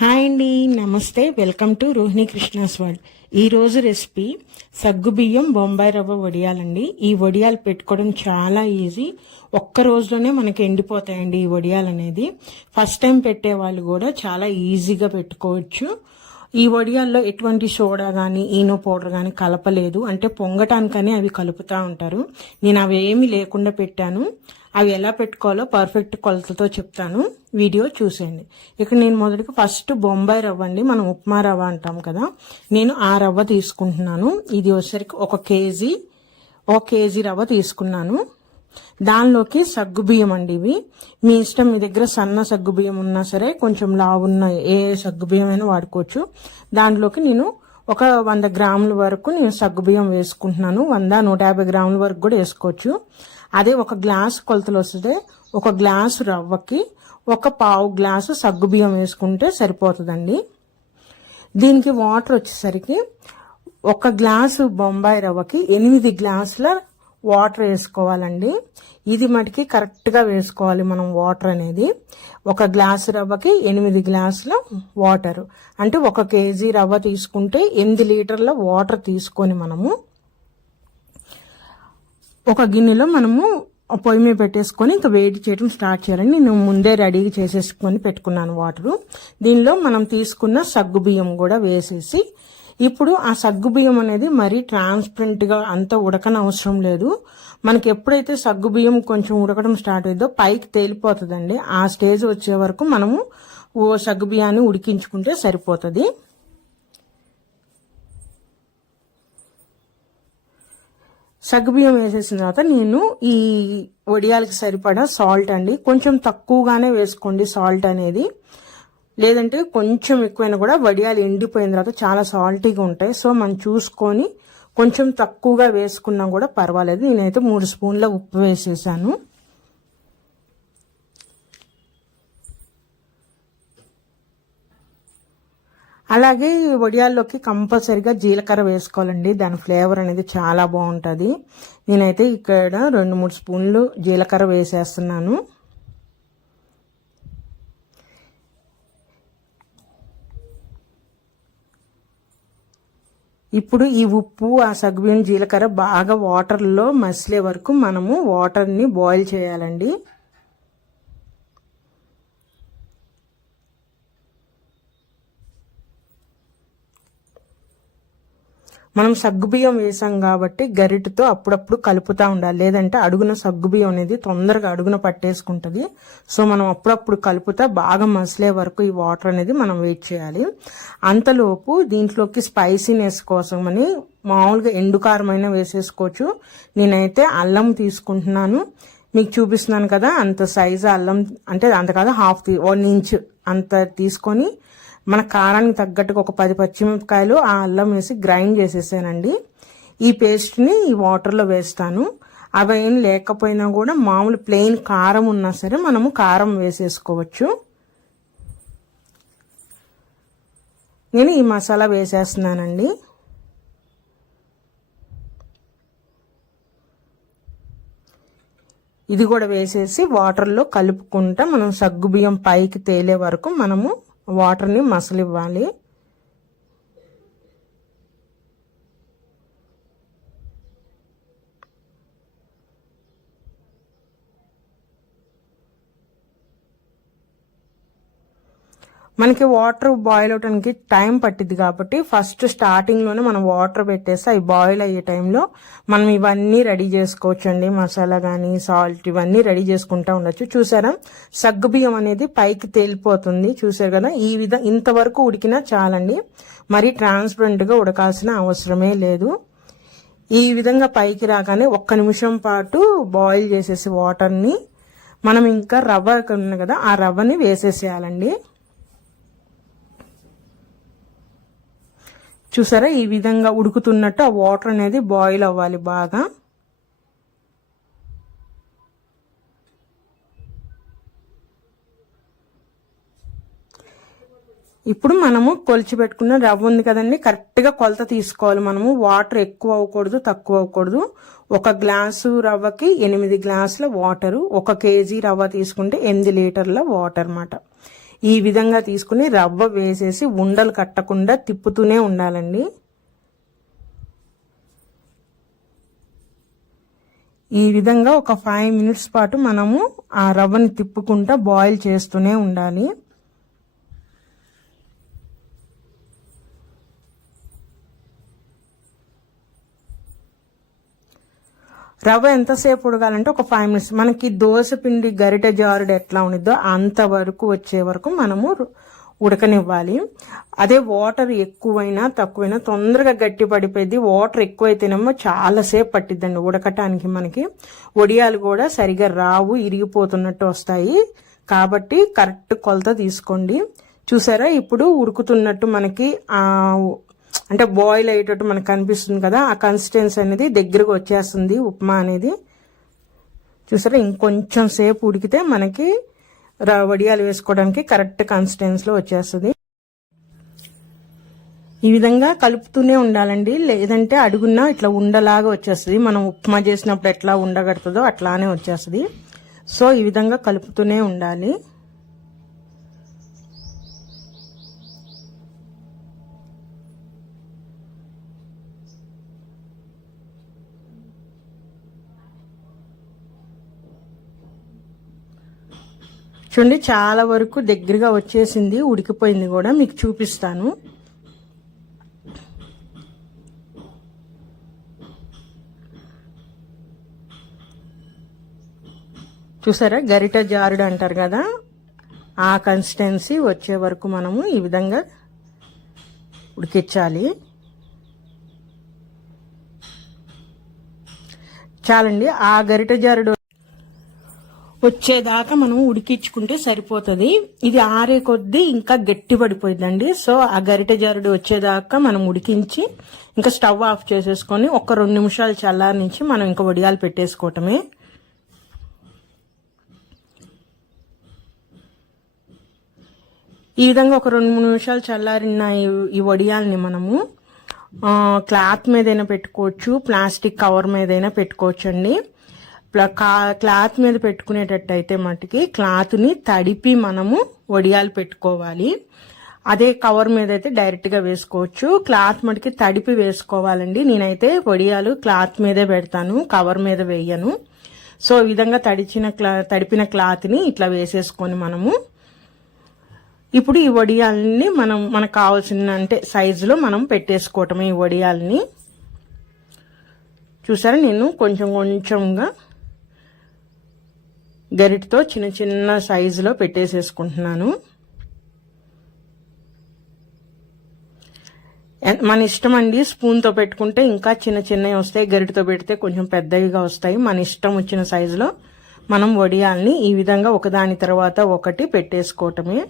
Hi అండి, నమస్తే. Welcome to Rohini Krishna's world. ఈరోజు రెసిపీ సగ్గుబియ్యం బొంబాయి రవ్వ వడియాలండి. ఈ వడియాలు పెట్టుకోవడం చాలా ఈజీ. ఒక్క రోజులోనే మనకి ఎండిపోతాయండి ఈ వడియాలు అనేది. ఫస్ట్ టైం పెట్టే వాళ్ళు కూడా చాలా ఈజీగా పెట్టుకోవచ్చు. ఈ వడియాల్లో ఎటువంటి సోడా కానీ ఈనో పౌడర్ కానీ కలపలేదు. అంటే పొంగటానికని అవి కలుపుతూ ఉంటారు. నేను అవి ఏమీ లేకుండా పెట్టాను. అవి ఎలా పెట్టుకోవాలో పర్ఫెక్ట్ కొలతతో చెప్తాను, వీడియో చూసేయండి. ఇక్కడ నేను మొదటిగా ఫస్ట్ బొంబాయి రవ్వ అండి, మనం ఉప్మా రవ్వ అంటాం కదా, నేను ఆ రవ్వ తీసుకుంటున్నాను. ఇది వచ్చేసరికి ఒక కేజీ రవ్వ తీసుకున్నాను. దానిలోకి సగ్గుబియ్యం అండి. ఇవి మీ ఇష్టం, మీ దగ్గర సన్న సగ్గుబియ్యం ఉన్నా సరే, కొంచెం లావున్న ఏ సగ్గుబియ్యం అయినా వాడుకోవచ్చు. దాంట్లోకి నేను ఒక 100 గ్రాముల వరకు నేను సగ్గుబియ్యం వేసుకుంటున్నాను. 100-150 గ్రాముల వరకు కూడా వేసుకోవచ్చు. అదే ఒక గ్లాసు కొలతలు వస్తే ఒక గ్లాసు రవ్వకి ఒక పావు గ్లాసు సగ్గుబియ్యం వేసుకుంటే సరిపోతుందండి. దీనికి వాటర్ వచ్చేసరికి ఒక గ్లాసు బొంబాయి రవ్వకి 8 గ్లాసుల వాటర్ వేసుకోవాలండి. ఇది మటుకి కరెక్ట్గా వేసుకోవాలి మనం వాటర్ అనేది. ఒక గ్లాసు రవ్వకి 8 గ్లాసుల వాటర్, అంటే 1 కేజీ రవ్వ తీసుకుంటే 8 లీటర్ల వాటర్ తీసుకొని మనము ఒక గిన్నెలో మనము పొయ్యి మీద పెట్టేసుకొని ఇంకా వేడి చేయడం స్టార్ట్ చేయాలండి. నేను ముందే రెడీగా చేసేసుకొని పెట్టుకున్నాను వాటరు. దీనిలో మనం తీసుకున్న సగ్గుబియ్యం కూడా వేసేసి, ఇప్పుడు ఆ సగ్గుబియ్యం అనేది మరీ ట్రాన్స్పరెంట్గా అంత ఉడకనవసరం లేదు. మనకి ఎప్పుడైతే సగ్గుబియ్యం కొంచెం ఉడకడం స్టార్ట్ అయ్యిందో పైకి తేలిపోతుందండి. ఆ స్టేజ్ వచ్చే వరకు మనము సగ్గుబియ్యాన్ని ఉడికించుకుంటే సరిపోతుంది. సగ్గుబియ్యం వేసేసిన తర్వాత నేను ఈ వడియాలకి సరిపడా సాల్ట్ అండి, కొంచెం తక్కువగానే వేసుకోండి సాల్ట్ అనేది. లేదంటే కొంచెం ఎక్కువైనా కూడా వడియాలు ఎండిపోయిన తర్వాత చాలా సాల్టీగా ఉంటాయి. సో మనం చూసుకొని కొంచెం తక్కువగా వేసుకున్నా కూడా పర్వాలేదు. నేనైతే 3 స్పూన్ల ఉప్పు వేసేసాను. అలాగే వడియాల్లోకి కంపల్సరీగా జీలకర్ర వేసుకోవాలండి. దాని ఫ్లేవర్ అనేది చాలా బాగుంటుంది. నేనైతే ఇక్కడ 2-3 స్పూన్లు జీలకర్ర వేసేస్తున్నాను. ఇప్పుడు ఈ ఉప్పు, ఆ సగ్గుబియ్యం, జీలకర్ర బాగా వాటర్లో మసిలే వరకు మనము వాటర్ని బాయిల్ చేయాలండి. మనం సగ్గుబియ్యం వేసాం కాబట్టి గరిటతో అప్పుడప్పుడు కలుపుతూ ఉండాలి. లేదంటే అడుగున సగ్గుబియ్యం అనేది తొందరగా అడుగున పట్టేసుకుంటుంది. సో మనం అప్పుడప్పుడు కలుపుతా బాగా మసిలే వరకు ఈ వాటర్ అనేది మనం వెయిట్ చేయాలి. అంతలోపు దీంట్లోకి స్పైసీనెస్ కోసం అని మామూలుగా ఎండుకారమైన వేసేసుకోవచ్చు. నేనైతే అల్లం తీసుకుంటున్నాను, మీకు చూపిస్తున్నాను కదా, అంత సైజు అల్లం, అంటే అంత కాదు, 1 ఇంచ్ అంత తీసుకొని మన కారానికి తగ్గట్టుగా ఒక 10 పచ్చిమిరపకాయలు ఆ అల్లం వేసి గ్రైండ్ చేసేసానండి. ఈ పేస్ట్ని ఈ వాటర్లో వేస్తాను. అవి ఏం లేకపోయినా కూడా మామూలు ప్లెయిన్ కారం ఉన్నా సరే మనము కారం వేసేసుకోవచ్చు. నేను ఈ మసాలా వేసేస్తున్నానండి. ఇది కూడా వేసేసి వాటర్లో కలుపుకుంటా మనం సగ్గుబియ్యం పైకి తేలే వరకు మనము వాటర్ని మసలివ్వాలి. మనకి వాటర్ బాయిల్ అవడానికి టైం పట్టింది కాబట్టి ఫస్ట్ స్టార్టింగ్లోనే మనం వాటర్ పెట్టేసి అవి బాయిల్ అయ్యే టైంలో మనం ఇవన్నీ రెడీ చేసుకోవచ్చు అండి. మసాలా కానీ సాల్ట్ ఇవన్నీ రెడీ చేసుకుంటూ ఉండొచ్చు. చూసారా, సగ్గుబియ్యం అనేది పైకి తేలిపోతుంది. చూసారు కదా, ఈ విధంగా ఇంతవరకు ఉడికినా చాలండి. మరీ ట్రాన్స్పరెంట్గా ఉడకాల్సిన అవసరమే లేదు. ఈ విధంగా పైకి రాగానే 1 నిమిషం పాటు బాయిల్ చేసేసి వాటర్ని మనం ఇంకా రవ్వ ఉంది కదా, ఆ రవ్వని వేసేసేయాలండి. చూసారా, ఈ విధంగా ఉడుకుతున్నట్టు ఆ వాటర్ అనేది బాయిల్ అవ్వాలి బాగా. ఇప్పుడు మనము కొలిచి పెట్టుకున్న రవ్వ ఉంది కదండి, కరెక్ట్గా కొలత తీసుకోవాలి మనము. వాటర్ ఎక్కువ అవ్వకూడదు, తక్కువ అవ్వకూడదు. 1 గ్లాసు రవ్వకి 8 గ్లాసుల వాటరు. 1 కేజీ రవ్వ తీసుకుంటే 8 లీటర్ల వాటర్ అన్నమాట. ఈ విధంగా తీసుకుని రవ్వ వేసేసి ఉండలు కట్టకుండా తిప్పుతూనే ఉండాలండి. ఈ విధంగా ఒక 5 మినిట్స్ పాటు మనము ఆ రవ్వని తిప్పుకుంటా బాయిల్ చేస్తూనే ఉండాలి. రవ్వ ఎంతసేపు ఉడకాలంటే ఒక 5 మినిట్స్. మనకి దోశ పిండి గరిటె జారుడు ఎట్లా ఉండిద్దో అంతవరకు వచ్చే వరకు మనము ఉడకనివ్వాలి. అదే వాటర్ ఎక్కువైనా తక్కువైనా తొందరగా గట్టి పడిపోయింది. వాటర్ ఎక్కువైతేనేమో చాలాసేపు పట్టిద్దండి ఉడకటానికి. మనకి వడియాలు కూడా సరిగా రావు, ఇరిగిపోతున్నట్టు వస్తాయి. కాబట్టి కరెక్ట్ కొలత తీసుకోండి. చూసారా ఇప్పుడు ఉడుకుతున్నట్టు మనకి అంటే బాయిల్ అయ్యేటట్టు మనకు కనిపిస్తుంది కదా, ఆ కన్సిస్టెన్సీ అనేది దగ్గరకు వచ్చేస్తుంది ఉప్మా అనేది. చూసారా ఇంకొంచెం సేపు ఉడికితే మనకి వడియాలు వేసుకోవడానికి కరెక్ట్ కన్సిస్టెన్సీలో వచ్చేస్తుంది. ఈ విధంగా కలుపుతూనే ఉండాలండి, లేదంటే అడుగున ఇట్లా ఉండలాగా వచ్చేస్తుంది. మనం ఉప్మా చేసినప్పుడు ఎట్లా ఉండగడుతుందో అట్లానే వచ్చేస్తుంది. సో ఈ విధంగా కలుపుతూనే ఉండాలి. చూడండి చాలా వరకు దగ్గరగా వచ్చేసింది, ఉడికిపోయింది కూడా. మీకు చూపిస్తాను. చూసారా గరిట జారుడు అంటారు కదా, ఆ కన్సిస్టెన్సీ వచ్చే వరకు మనము ఈ విధంగా ఉడికించాలి. చాలండి, ఆ గరిట జారుడు వచ్చేదాకా మనం ఉడికించుకుంటే సరిపోతుంది. ఇది ఆరే కొద్దీ ఇంకా గట్టి పడిపోయిందండి. సో ఆ గరిటె జారుడు వచ్చేదాకా మనం ఉడికించి ఇంకా స్టవ్ ఆఫ్ చేసేసుకొని ఒక 2 నిమిషాలు చల్లారి నుంచి మనం ఇంకా వడియాలు పెట్టేసుకోవటమే. ఈ విధంగా ఒక 2-3 నిమిషాలు చల్లారిన ఈ వడియాల్ని మనము క్లాత్ మీదైనా పెట్టుకోవచ్చు, ప్లాస్టిక్ కవర్ మీదైనా పెట్టుకోవచ్చు అండి. క్లాత్ మీద పెట్టుకునేటట్టయితే మటుకి క్లాత్ని తడిపి మనము వడియాలు పెట్టుకోవాలి. అదే కవర్ మీద అయితే డైరెక్ట్గా వేసుకోవచ్చు. క్లాత్ మటుకి తడిపి వేసుకోవాలండి. నేనైతే వడియాలు క్లాత్ మీదే పెడతాను, కవర్ మీద వేయను. సో ఈ విధంగా తడిపిన క్లాత్ని ఇట్లా వేసేసుకొని మనము ఇప్పుడు ఈ వడియాలని మనకు కావాల్సిన అంటే సైజులో మనం పెట్టేసుకోవటమే. ఈ వడియాలని చూసారా నేను కొంచెంగా గరిటతో చిన్న చిన్న సైజులో పెట్టేసేసుకుంటున్నాను. మన ఇష్టం అండి, స్పూన్తో పెట్టుకుంటే ఇంకా చిన్నవి వస్తాయి, గరిటతో పెడితే కొంచెం పెద్దవిగా వస్తాయి. మన ఇష్టం వచ్చిన సైజులో మనం వడియాల్ని ఈ విధంగా ఒకదాని తర్వాత ఒకటి పెట్టేసుకోవటమే.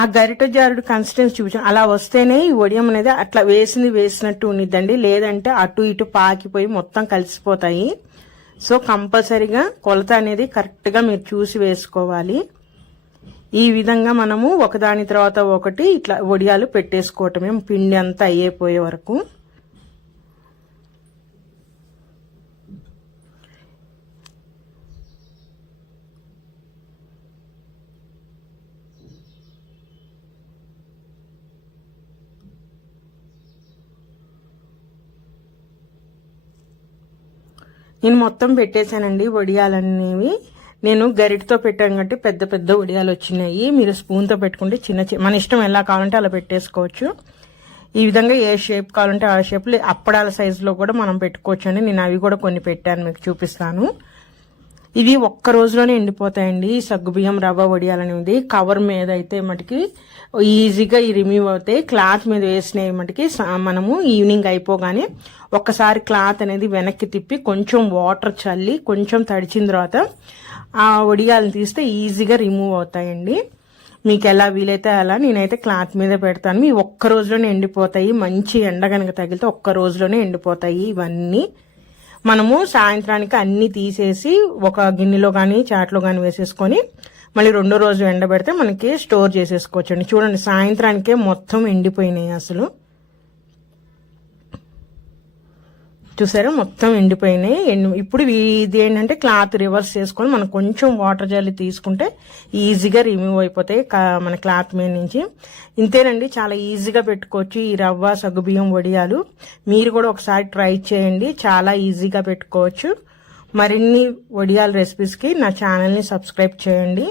ఆ గరిట జారుడు కన్సిస్టెన్సీ చూపించాను, అలా వస్తేనే ఈ వడియం అనేది అట్లా వేసినట్టు ఉండిద్దండి. లేదంటే అటు ఇటు పాకిపోయి మొత్తం కలిసిపోతాయి. సో కంపల్సరీగా కొలత అనేది కరెక్ట్గా మీరు చూసి వేసుకోవాలి. ఈ విధంగా మనము ఒకదాని తర్వాత ఒకటి ఇట్లా వడియాలు పెట్టేసుకోవటమే పిండి అంతా అయ్యేపోయే వరకు. నేను మొత్తం పెట్టేశానండి వడియాలనేవి. నేను గరిటతో పెట్టాను కాబట్టి పెద్ద పెద్ద వడియాలు వచ్చినాయి. మీరు స్పూన్తో పెట్టుకుంటే మన ఇష్టం ఎలా కావాలంటే అలా పెట్టేసుకోవచ్చు. ఈ విధంగా ఏ షేప్ కావాలంటే ఆ షేప్లో అప్పడాల సైజులో కూడా మనం పెట్టుకోవచ్చు అండి. నేను అవి కూడా కొన్ని పెట్టాను, మీకు చూపిస్తాను. ఇవి ఒక్క రోజులోనే ఎండిపోతాయండి సగ్గుబియ్యం రవ్వ వడియాలు అనేది. కవర్ మీద అయితే మటుకి ఈజీగా రిమూవ్ అవుతాయి. క్లాత్ మీద వేసినవి మటుకి మనము ఈవినింగ్ అయిపోగానే ఒక్కసారి క్లాత్ అనేది వెనక్కి తిప్పి కొంచెం వాటర్ చల్లి కొంచెం తడిచిన తర్వాత ఆ వడియాలను తీస్తే ఈజీగా రిమూవ్ అవుతాయండి. మీకు ఎలా వీలైతే అలా. నేనైతే క్లాత్ మీద పెడతాను. మీ ఒక్క రోజులోనే ఎండిపోతాయి. మంచి ఎండ కనుక తగిలితే ఒక్క రోజులోనే ఎండిపోతాయి ఇవన్నీ. మనము సాయంత్రానికి అన్ని తీసేసి ఒక గిన్నెలో కానీ చాట్లో కానీ వేసేసుకొని మళ్ళీ రెండో రోజు ఎండబెడితే మనకి స్టోర్ చేసేసుకోవచ్చు అండి. చూడండి సాయంత్రానికే మొత్తం ఎండిపోయినాయి అసలు. చూసారా మొత్తం ఎండిపోయినాయి. ఇప్పుడు ఇది ఏంటంటే క్లాత్ రివర్స్ చేసుకొని మనం కొంచెం వాటర్ జల్లి తీసుకుంటే ఈజీగా రిమూవ్ అయిపోతాయి మన క్లాత్ మీద నుంచి. ఇంతేనండి, చాలా ఈజీగా పెట్టుకోవచ్చు ఈ రవ్వ సగ్గుబియ్యం వడియాలు. మీరు కూడా ఒకసారి ట్రై చేయండి, చాలా ఈజీగా పెట్టుకోవచ్చు. మరిన్ని వడియాల రెసిపీస్కి నా ఛానల్ని సబ్స్క్రైబ్ చేయండి.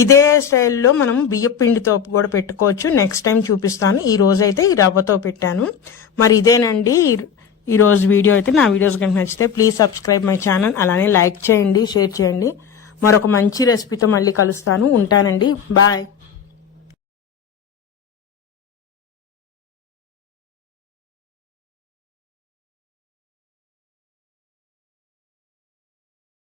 ఇదే స్టైల్లో మనం బియ్యం పిండితో కూడా పెట్టుకోవచ్చు, నెక్స్ట్ టైం చూపిస్తాను. ఈ రోజైతే ఈ రవ్వతో పెట్టాను. మరి ఇదేనండి ఈ రోజు వీడియో అయితే. నా వీడియోస్ కనుక నచ్చితే ప్లీజ్ సబ్స్క్రైబ్ మై ఛానల్, అలానే లైక్ చేయండి, షేర్ చేయండి. మరొక మంచి రెసిపీతో మళ్ళీ కలుస్తాను. ఉంటానండి, బాయ్.